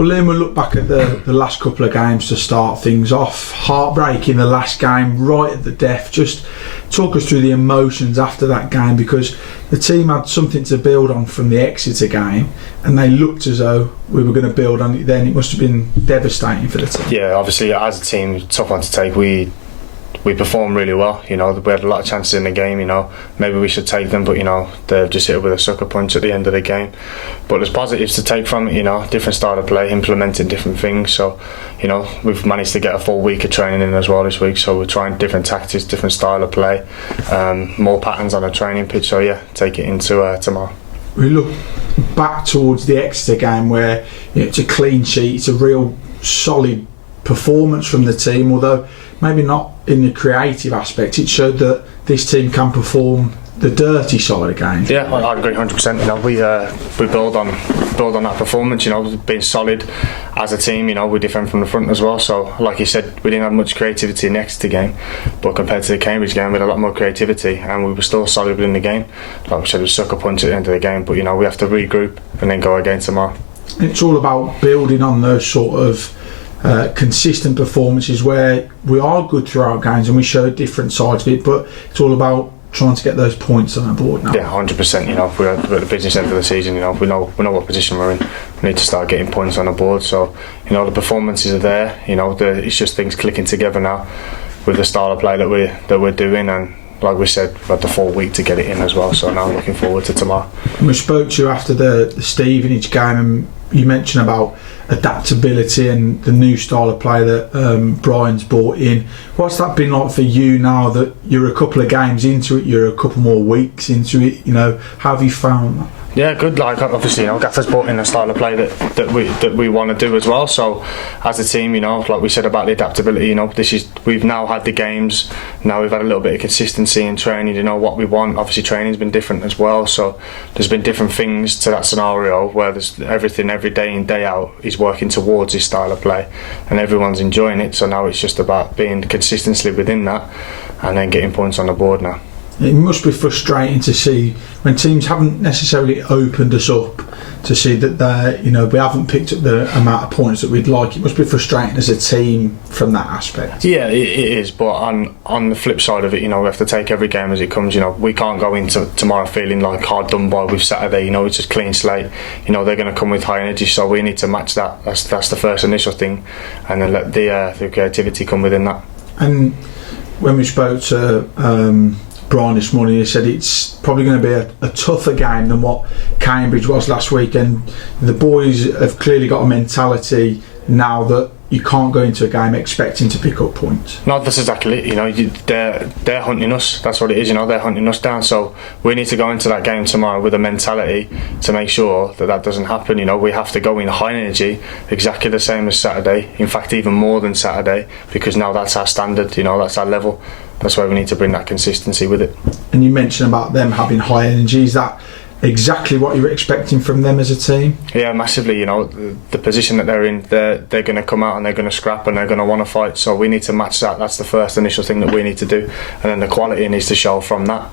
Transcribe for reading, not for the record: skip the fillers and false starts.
Well, Liam, we'll look back at the last couple of games to start things off. Heartbreaking, the last game, right at the death. Just talk us through the emotions after that game, because the team had something to build on from the Exeter game, and they looked as though we were going to build on it then. It must have been devastating for the team. Yeah, obviously, as a team, tough one to take. We performed really well, we had a lot of chances in the game, maybe we should take them, but they've just hit it with a sucker punch at the end of the game. But there's positives to take from it, different style of play, implementing different things. So we've managed to get a full week of training in as well this week, so we're trying different tactics, different style of play, more patterns on a training pitch. So yeah, take it into tomorrow. We look back towards the Exeter game where it's a clean sheet, it's a real solid performance from the team, although maybe not in the creative aspect. It showed that this team can perform the dirty side of games. Yeah, I agree 100%. We build on that performance. Being solid as a team. We defend from the front as well. So, like you said, we didn't have much creativity in the Exeter game, but compared to the Cambridge game, we had a lot more creativity, and we were still solid within the game. Like we said, it was sucker punch at the end of the game. But we have to regroup and then go again tomorrow. It's all about building on those sort of consistent performances where we are good throughout games and we show different sides of it, but it's all about trying to get those points on the board now. Yeah, 100%. We're at the business end of the season. We know what position we're in. We need to start getting points on the board. So the performances are there. It's just things clicking together now with the style of play that we're doing, and like we said, we've had the full week to get it in as well. So now I'm looking forward to tomorrow. And we spoke to you after the Stevenage game, and you mentioned about adaptability and the new style of play that Brian's brought in. What's that been like for you now that you're a couple of games into it, you're a couple more weeks into it? How have you found that? Yeah, good. Like obviously, Gaffer's brought in a style of play that we want to do as well. So as a team, like we said about the adaptability, we've now had the games. Now we've had a little bit of consistency in training. What we want. Obviously, training's been different as well. So there's been different things to that scenario where there's everything every day in day out is working towards this style of play, and everyone's enjoying it. So now it's just about being consistently within that, and then getting points on the board now. It must be frustrating to see when teams haven't necessarily opened us up, to see that we haven't picked up the amount of points that we'd like. It must be frustrating as a team from that aspect. Yeah, it is. But on the flip side of it, we have to take every game as it comes. We can't go into tomorrow feeling like hard done by with Saturday. It's just clean slate. They're going to come with high energy, so we need to match that. That's the first initial thing, and then let the creativity come within that. And when we spoke to Brian this morning, he said it's probably going to be a tougher game than what Cambridge was last week, and the boys have clearly got a mentality now that you can't go into a game expecting to pick up points. No, that's exactly it. They're hunting us. That's what it is. They're hunting us down. So we need to go into that game tomorrow with a mentality to make sure that doesn't happen. We have to go in high energy, exactly the same as Saturday. In fact, even more than Saturday, because now that's our standard. That's our level. That's why we need to bring that consistency with it. And you mentioned about them having high energy. Is that exactly what you're expecting from them as a team? Yeah, massively. The position that they're in, they're going to come out and they're going to scrap and they're going to want to fight. So we need to match that. That's the first initial thing that we need to do, and then the quality needs to show from that.